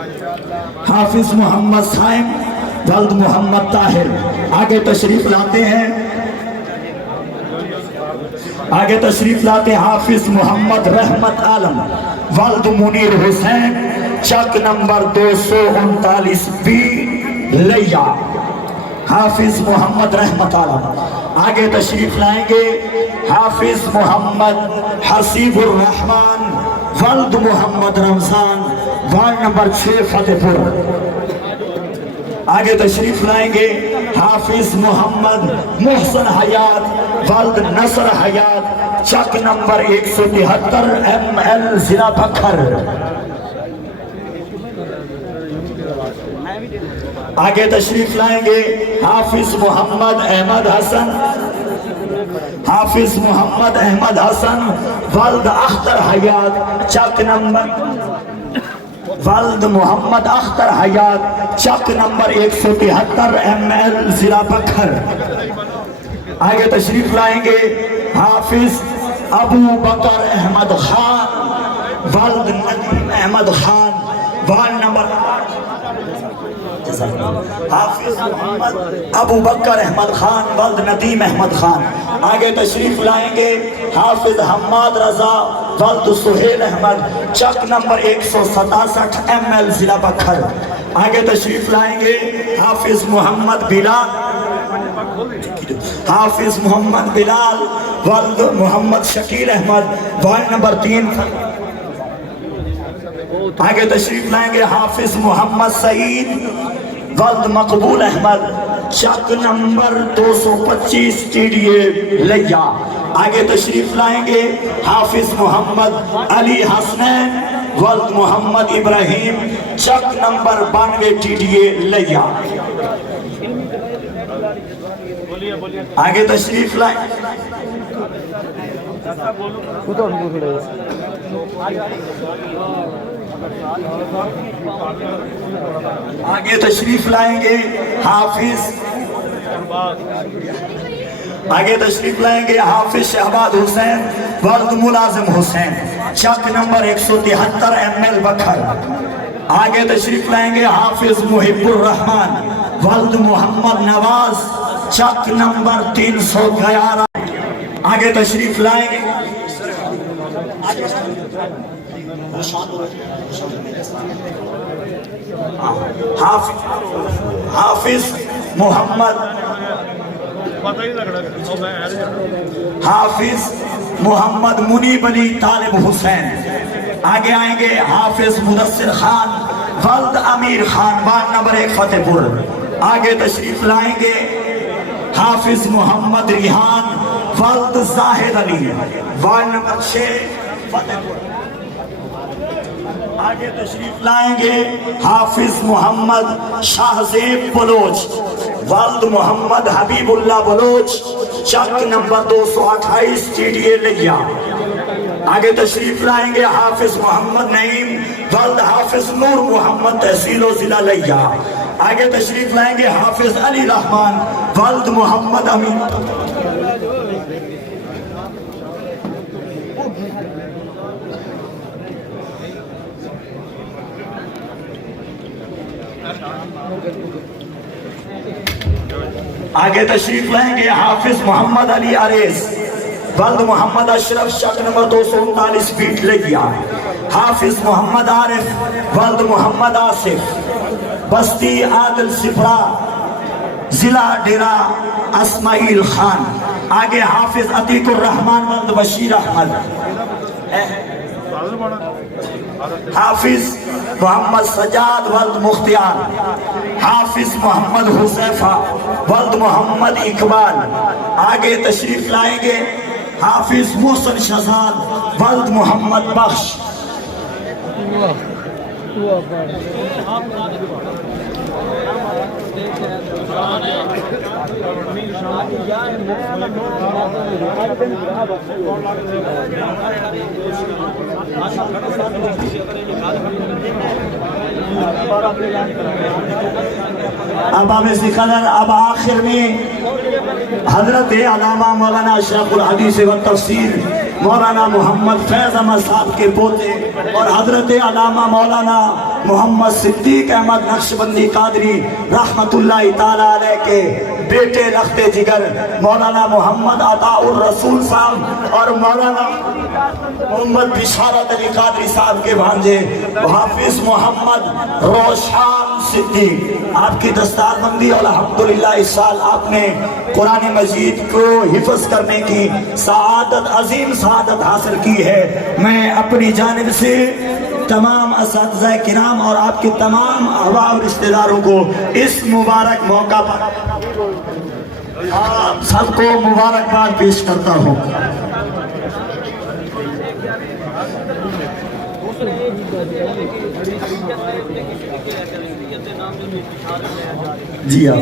حافظ محمد سائم ولد محمد طاہر آگے تشریف لاتے ہیں، آگے تشریف لاتے ہیں حافظ محمد رحمت عالم ولد منیر حسین چک نمبر 239 بی لیا۔ حافظ محمد رحمت عالم آگے تشریف لائیں گے حافظ محمد حسیب الرحمن ولد محمد رمضان وارڈ نمبر 6 فتح پور۔ آگے تشریف لائیں گے حافظ محمد محسن حیات ولد نصر حیات چک نمبر 173 ML ضلع بکھر۔ آگے تشریف لائیں گے حافظ محمد احمد حسن، حافظ محمد احمد حسن ولد اختر حیات چک نمبر، ولد محمد اختر حیات چک نمبر 173 ML ضلع بکھر۔ آگے تشریف لائیں گے حافظ ابو بکر احمد خان ولد ندیم احمد خان وارڈ نمبر 8۔ حافظ محمد ابو بکر احمد خان ولد ندیم احمد خان۔ آگے تشریف لائیں گے حافظ حماد رضا ولد سہیل احمد چک نمبر 167 ML ضلع بکھر۔ آگے تشریف لائیں گے حافظ محمد بلال، حافظ محمد بلال ولد محمد شکیل احمد وارڈ نمبر 3۔ آگے تشریف لائیں گے حافظ محمد سعید ولد مقبول احمد چک نمبر 225 TDA لیا۔ آگے تشریف لائیں گے حافظ محمد علی حسنین ولد محمد ابراہیم چک نمبر 92 TDA لیا۔ آگے تشریف لائیں آگے تشریف لائیں گے حافظ، آگے تشریف لائیں گے حافظ شہباد حسین ولد ملازم حسین چک نمبر 173 ML بکھر۔ آگے تشریف لائیں گے حافظ محب الرحمن ولد محمد نواز چک نمبر 311۔ آگے تشریف لائیں گے حافظ محمد، حافظ محمد منیب علی طالب حسین۔ آگے آئیں گے حافظ مدثر خان ولد امیر خان وارڈ نمبر 1 فتح پور۔ آگے تشریف لائیں گے حافظ محمد ریحان ولد زاہد علی وارڈ نمبر 6 فتح پور۔ آگے تشریف لائیں گے حافظ محمد شاہزیب بلوچ ولد محمد حبیب اللہ بلوچ چک نمبر 228 TDA لیا۔ آگے تشریف لائیں گے حافظ محمد نعیم ولد حافظ نور محمد تحصیل و ضلع لیا۔ آگے تشریف لائیں گے حافظ علی رحمان ولد محمد امین۔ آگے تشریف لائیں گے حافظ محمد علی عریض ولد محمد اشرف چک نمبر 239 فیٹ لگیا۔ حافظ محمد عارف ولد محمد آصف بستی عادل سپرا ضلع ڈیرہ اسماعیل خان۔ آگے حافظ عتیق الرحمن ولد بشیر احمد۔ حافظ محمد سجاد ولد مختیار، حافظ محمد حذیفہ ولد محمد اقبال۔ آگے تشریف لائیں گے حافظ محسن شہزاد ولد محمد بخش۔ اب ہمیں سکھانا، اب آخر میں حضرت علامہ مولانا شیخ الحدیث و تفسیر مولانا محمد فیض احمد صاحب کے پوتے اور حضرت علامہ مولانا محمد صدیق احمد نقشبندی قادری رحمت اللہ تعالی علیہ کے بیٹے رخت جگر مولانا محمد عطاء الرسول صاحب اور مولانا محمد بشارت علی قادری صاحب کے بھانجے حافظ محمد روشان صدیق، آپ کی دستار بندی اور الحمدللہ اس سال آپ نے قرآن مجید کو حفظ کرنے کی سعادت، عظیم سعادت حاصل کی ہے۔ میں اپنی جانب سے تمام اساتذہ کرام اور آپ کے تمام احباب رشتہ داروں کو اس مبارک موقع پر آپ سب کو مبارکباد پیش کرتا ہوں۔ جی ہاں